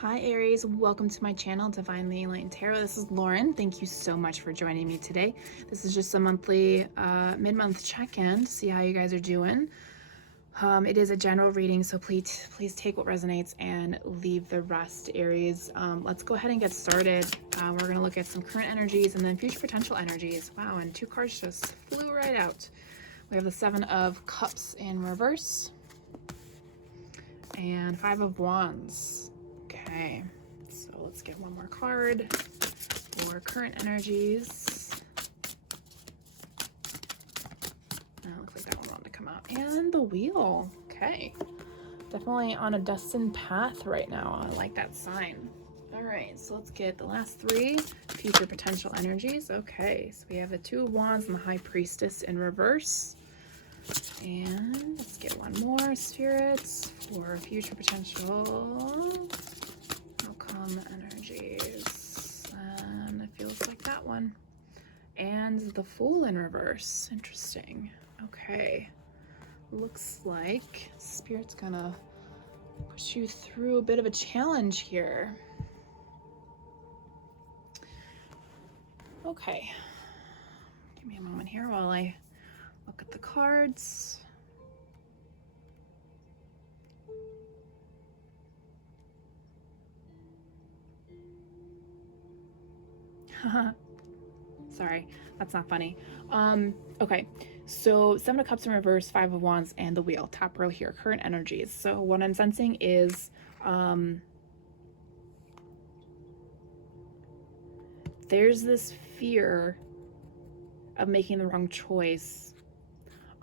Hi Aries, welcome to my channel, Divinely Enlightened Tarot. This is Lauren. Thank you so much for joining me today. This is just a monthly, mid-month check-in to see how you guys are doing. It is a general reading, so please take what resonates and leave the rest, Aries. Let's go ahead and get started. We're going to look at some current energies and then future potential energies. Wow, and two cards just flew right out. We have the Seven of Cups in reverse and Five of Wands. Okay, so let's get one more card for current energies. That looks like that one wanted to come out. And the Wheel. Okay, definitely on a destined path right now. I like that sign. All right, so let's get the last three future potential energies. Okay, so we have the Two of Wands and the High Priestess in reverse. And let's get one more, spirits, for future potential energies, and it feels like that one. And the Fool in reverse. Interesting. Okay, looks like Spirit's gonna push you through a bit of a challenge here. Okay, give me a moment here while I look at the cards. Sorry, that's not funny. Okay, so Seven of Cups in reverse, Five of Wands, and the Wheel. Top row here, current energies. So what I'm sensing is there's this fear of making the wrong choice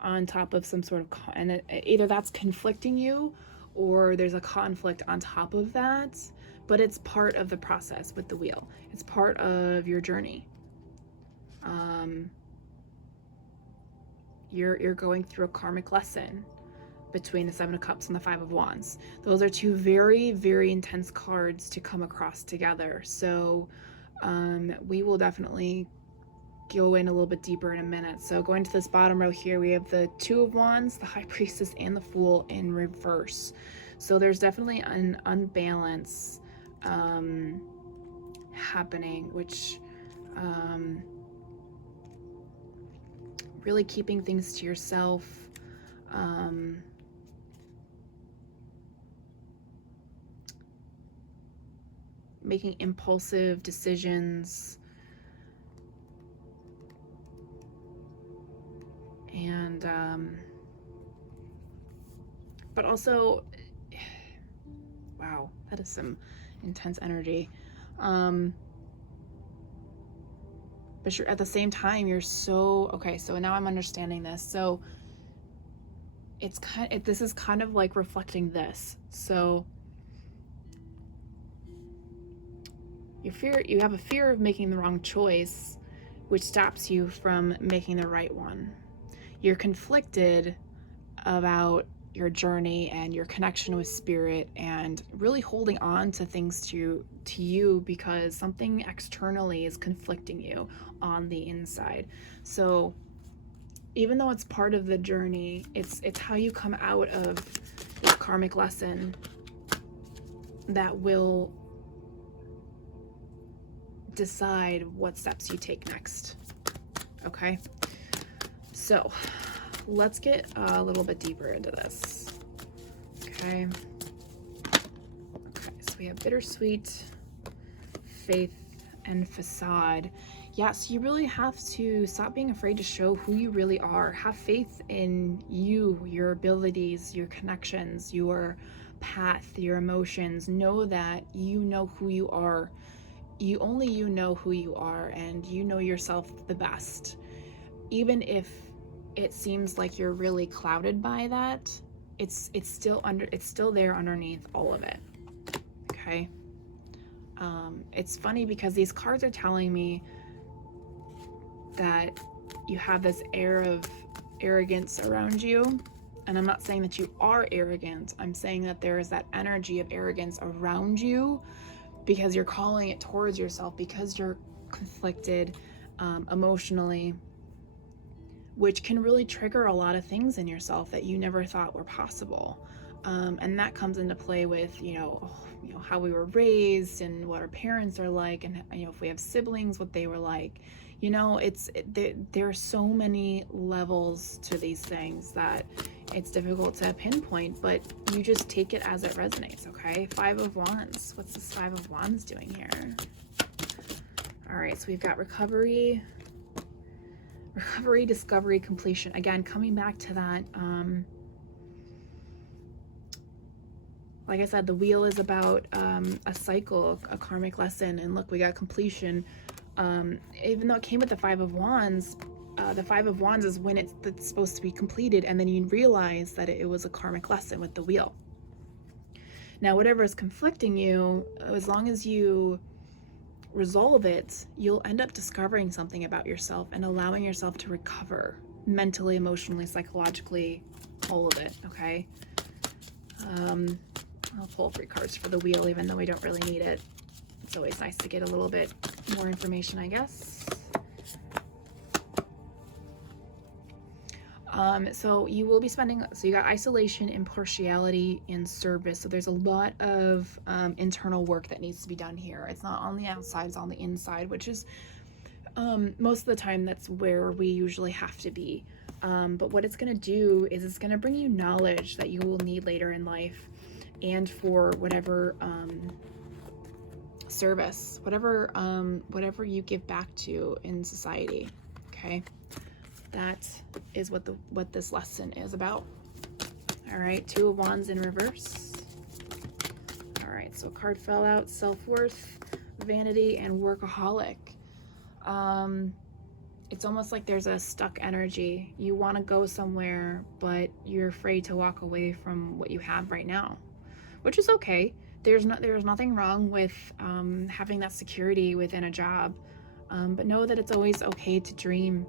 on top of some sort of, and either that's conflicting you or there's a conflict on top of that, but it's part of the process with the Wheel. It's part of your journey. You're going through a karmic lesson between the Seven of Cups and the Five of Wands. Those are two very, very intense cards to come across together. So we will definitely go in a little bit deeper in a minute. So going to this bottom row here, we have the Two of Wands, the High Priestess, and the Fool in reverse. So there's definitely an unbalance happening, which really keeping things to yourself, making impulsive decisions, and but also, wow, that is some intense energy. But you're at the same time, you're so, okay, so now I'm understanding this. So it's this is kind of like reflecting this. So you have a fear of making the wrong choice, which stops you from making the right one. You're conflicted about your journey and your connection with Spirit, and really holding on to things to you because something externally is conflicting you on the inside. So even though it's part of the journey, it's how you come out of this karmic lesson that will decide what steps you take next. Okay, so let's get a little bit deeper into this. Okay, so we have bittersweet, faith, and facade. Yeah, so you really have to stop being afraid to show who you really are. Have faith in you, your abilities, your connections, your path, your emotions. Know that you know who you are. Only you know who you are, and you know yourself the best. Even if it seems like you're really clouded by that, it's still there underneath all of it. Okay. It's funny because these cards are telling me that you have this air of arrogance around you. And I'm not saying that you are arrogant. I'm saying that there is that energy of arrogance around you because you're calling it towards yourself, because you're conflicted emotionally, which can really trigger a lot of things in yourself that you never thought were possible. And that comes into play with, how we were raised and what our parents are like, and if we have siblings, what they were like. There are so many levels to these things that it's difficult to pinpoint, but you just take it as it resonates. Okay, Five of Wands. What's this Five of Wands doing here? All right, so we've got recovery, discovery, completion. Again, coming back to that, like I said, the wheel is about a cycle, a karmic lesson. And look, we got completion. Even though it came with the Five of Wands is when it's supposed to be completed, and then you realize that it was a karmic lesson with the wheel. Now, whatever is conflicting you, as long as you resolve it, you'll end up discovering something about yourself and allowing yourself to recover mentally, emotionally, psychologically, all of it. Okay. I'll pull 3 cards for the wheel, even though we don't really need it. It's always nice to get a little bit more information, I guess. So you will be spending, so you got isolation, impartiality, and service. So there's a lot of internal work that needs to be done here. It's not on the outside, it's on the inside, which is most of the time that's where we usually have to be. But what it's going to do is it's going to bring you knowledge that you will need later in life, and for whatever service, whatever you give back to in society. Okay, that is what this lesson is about. All right, Two of Wands in reverse. All right, so a card fell out: self-worth, vanity, and workaholic. It's almost like there's a stuck energy. You want to go somewhere, but you're afraid to walk away from what you have right now, which is okay. There's nothing wrong with having that security within a job, but know that it's always okay to dream,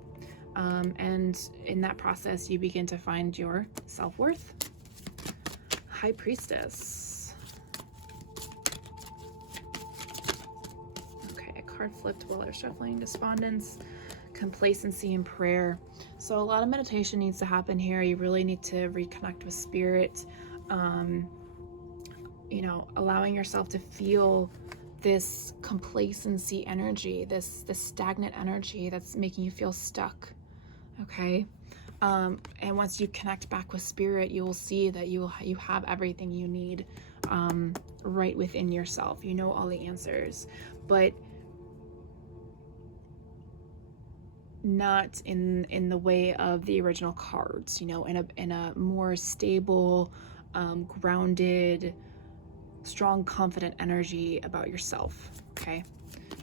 and in that process you begin to find your self-worth. High Priestess. Okay, a card flipped while they're shuffling. Despondence, complacency, and prayer. So a lot of meditation needs to happen here. You really need to reconnect with spirit, allowing yourself to feel this complacency energy, this stagnant energy that's making you feel stuck. Okay, and once you connect back with spirit, you will see that you have everything you need right within yourself. You know all the answers, but not in the way of the original cards. In a more stable, grounded, strong, confident energy about yourself. Okay,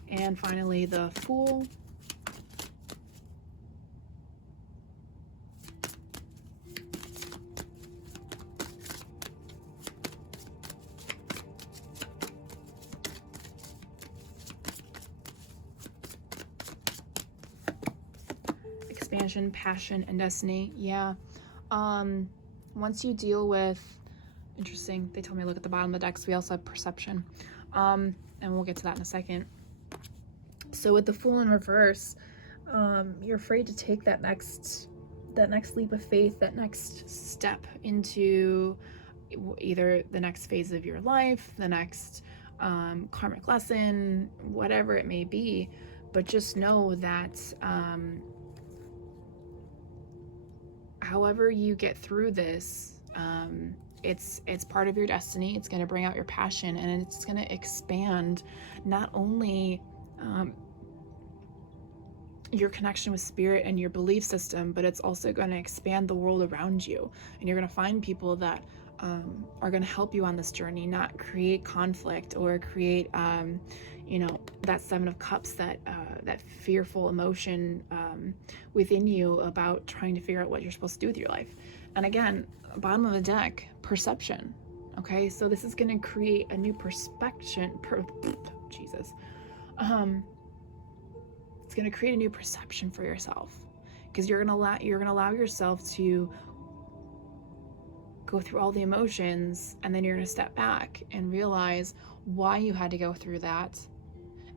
and finally the Fool. Expansion, passion, and destiny. Yeah. Once you deal with, interesting, they told me to look at the bottom of the deck, so we also have perception, and we'll get to that in a second. So with the Fool in reverse, you're afraid to take that next leap of faith, that next step into either the next phase of your life, the next karmic lesson, whatever it may be. But just know that however you get through this, it's part of your destiny. It's going to bring out your passion, and it's going to expand not only your connection with spirit and your belief system, but it's also going to expand the world around you. And you're going to find people that are going to help you on this journey, not create conflict or create that Seven of Cups, that fearful emotion within you about trying to figure out what you're supposed to do with your life. And again, bottom of the deck, perception. Okay, so this is going to create a new perception. Jesus. It's going to create a new perception for yourself, because you're going to allow yourself to go through all the emotions, and then you're going to step back and realize why you had to go through that.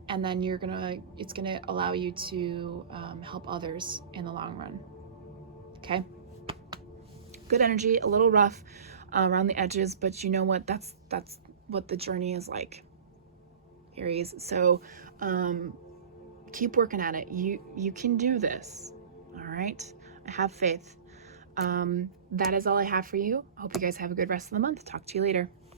And then it's going to allow you to help others in the long run. Okay. Good energy, a little rough. around the edges, but you know what? That's what the journey is like, Aries. So keep working at it. You can do this. All right. I have faith. That is all I have for you. I hope you guys have a good rest of the month. Talk to you later.